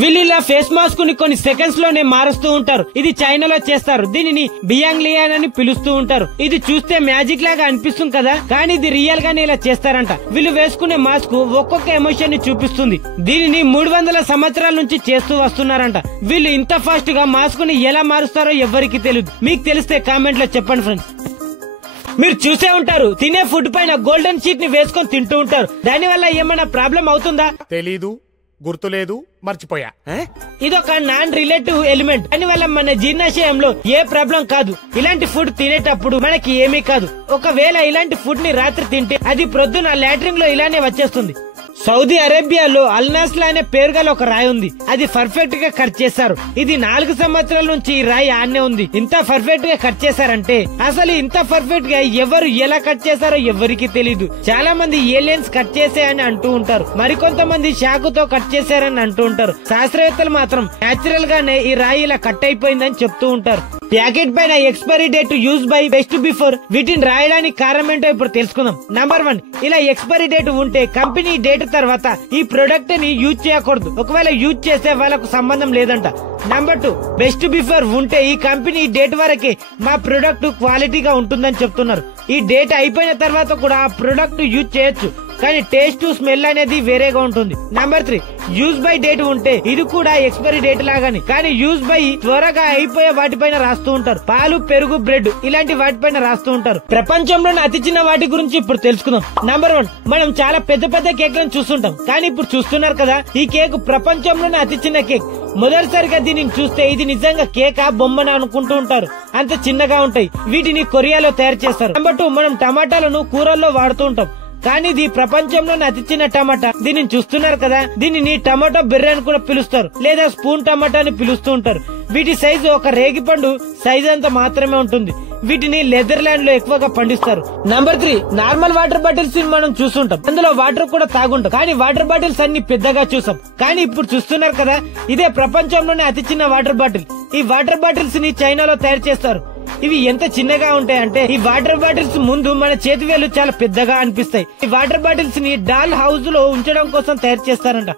వీళ్ళు ఇలా face mask ని కొన్ని సెకండ్స్ లోనే మారుస్తూ ఉంటారు. ఇది చైనాలో చేస్తారు. దీనిని బియాంగ్ లియాన్ అని పిలుస్తూ ఉంటారు. ఇది చూస్తే మ్యాజిక్ లాగా అనిపిస్తుంది కదా, కానీ ఇది రియల్ గానే ఇలా చేస్తారంట. వీళ్ళు వేసుకునే మాస్క్ ఒక్కొక్క ఎమోషన్ ని చూపిస్తుంది. దీనిని 300 సంవత్సరాల నుంచి చేస్తూ వస్తున్నారంట. వీళ్ళు ఇంత ఫాస్ట్ గా మాస్క్ ని ఎలా మారుస్తారో ఎవ్వరికి తెలియదు. మీకు తెలిస్తే కామెంట్ లో చెప్పండి ఫ్రెండ్స్. మీరు చూసే ఉంటారు, తినే ఫుడ్ పైన గోల్డెన్ షీట్ ని వేసుకొని తింటూ ఉంటారు. దాని వల్ల ఏమైనా ప్రాబ్లం అవుతుందా? తెలీదు, గుర్తులేదు, మర్చిపోయా. ఇదొక నాన్ రిలేటివ్ ఎలిమెంట్. దానివల్ల మన జీర్ణాశయంలో ఏ ప్రాబ్లం కాదు. ఇలాంటి ఫుడ్ తినేటప్పుడు మనకి ఏమీ కాదు. ఒకవేళ ఇలాంటి ఫుడ్ ని రాత్రి తింటే అది ప్రొద్దున లాట్రిన్ లో ఇలానే వచ్చేస్తుంది. సౌదీ అరేబియాలో అల్నాస్లా అనే పేరు గల ఒక రాయి ఉంది. అది పర్ఫెక్ట్ గా కట్ చేశారు. ఇది 4 సంవత్సరాల నుంచి ఈ రాయి ఆన్నే ఉంది. ఇంత పర్ఫెక్ట్ గా కట్ చేశారంటే అసలు ఇంత పర్ఫెక్ట్ గా ఎవరు ఎలా కట్ చేశారో ఎవరికి తెలీదు. చాలా మంది ఏలియన్స్ కట్ చేసాయని అంటూ ఉంటారు. మరికొంతమంది చాకుతో కట్ చేశారని అంటూ ఉంటారు. శాస్త్రవేత్తలు మాత్రం నేచురల్ గానే ఈ రాయి ఇలా కట్ అయిపోయిందని చెప్తూ ఉంటారు. ప్యాకెట్ పైన expiry date use by best before వీటిని రాయడానికి కారణం ఏంటో ఇప్పుడు తెలుసుకుందాం. నంబర్ 1, ఇలా ఎక్స్పైరీ డేట్ ఉంటే కంపెనీ డేట్ తర్వాత ఈ ప్రొడక్ట్ ని యూజ్ చేయకూడదు. ఒకవేళ యూజ్ చేస్తే వాళ్ళకు సంబంధం లేదంట. నంబర్ 2, బెస్ట్ బిఫోర్ ఉంటే ఈ కంపెనీ డేట్ వరకే మా ప్రొడక్ట్ క్వాలిటీగా ఉంటుందని చెప్తున్నారు. ఈ డేట్ అయిపోయిన తర్వాత కూడా ఆ ప్రొడక్ట్ యూజ్ చేయొచ్చు, కానీ టేస్ట్ స్మెల్ అనేది వేరేగా ఉంటుంది. నంబర్ 3, యూజ్ బై డేట్ ఉంటే ఇది కూడా ఎక్స్పైరీ డేట్ లాగానే, కానీ యూజ్ బై త్వరగా అయిపోయే వాటిపైన రాస్తూ ఉంటారు. పాలు, పెరుగు, బ్రెడ్ ఇలాంటి వాటిపైన రాస్తూ ఉంటారు. ప్రపంచంలోని అతి చిన్న వాటి గురించి ఇప్పుడు తెలుసుకుందాం. నంబర్ 1, మనం చాలా పెద్ద పెద్ద కేక్లను చూస్తుంటాం, కానీ ఇప్పుడు చూస్తున్నారు కదా, ఈ కేక్ ప్రపంచంలోనే అతి చిన్న కేక్. మొదటిసారిగా దీనిని చూస్తే ఇది నిజంగా కేకా బొమ్మన అనుకుంటూ ఉంటారు. అంత చిన్నగా ఉంటాయి. వీటిని కొరియాలో తయారు చేస్తారు. నంబర్ 2, మనం టమాటాలను కూరల్లో వాడుతూ ఉంటాం, కానీ ఇది ప్రపంచంలోనే అతి చిన్న టమాటా. దీనిని చూస్తున్నారు కదా, దీనిని టమాటో బెర్రీ అని కూడా పిలుస్తారు, లేదా స్పూన్ టమాటా అని పిలుస్తూ ఉంటారు. వీటి సైజు ఒక రేగిపండు సైజు అంత మాత్రమే ఉంటుంది. వీటిని నెదర్లాండ్ లో ఎక్కువగా పండిస్తారు. నంబర్ 3, నార్మల్ వాటర్ బాటిల్స్ మనం చూస్తుంటాం. అందులో వాటర్ కూడా తాగుంటాం, కానీ వాటర్ బాటిల్స్ అన్ని పెద్దగా చూసాం. కానీ ఇప్పుడు చూస్తున్నారు కదా, ఇదే ప్రపంచంలోనే అతి చిన్న వాటర్ బాటిల్. ఈ వాటర్ బాటిల్స్ ని చైనాలో తయారు చేస్తారు. ఇవి ఎంత చిన్నగా ఉంటాయంటే ఈ వాటర్ బాటిల్స్ ముందు మన చేతి వేలు చాలా పెద్దగా అనిపిస్తాయి. ఈ వాటర్ బాటిల్స్ ని డాల్ హౌస్ లో ఉంచడం కోసం తయారు చేస్తారంట.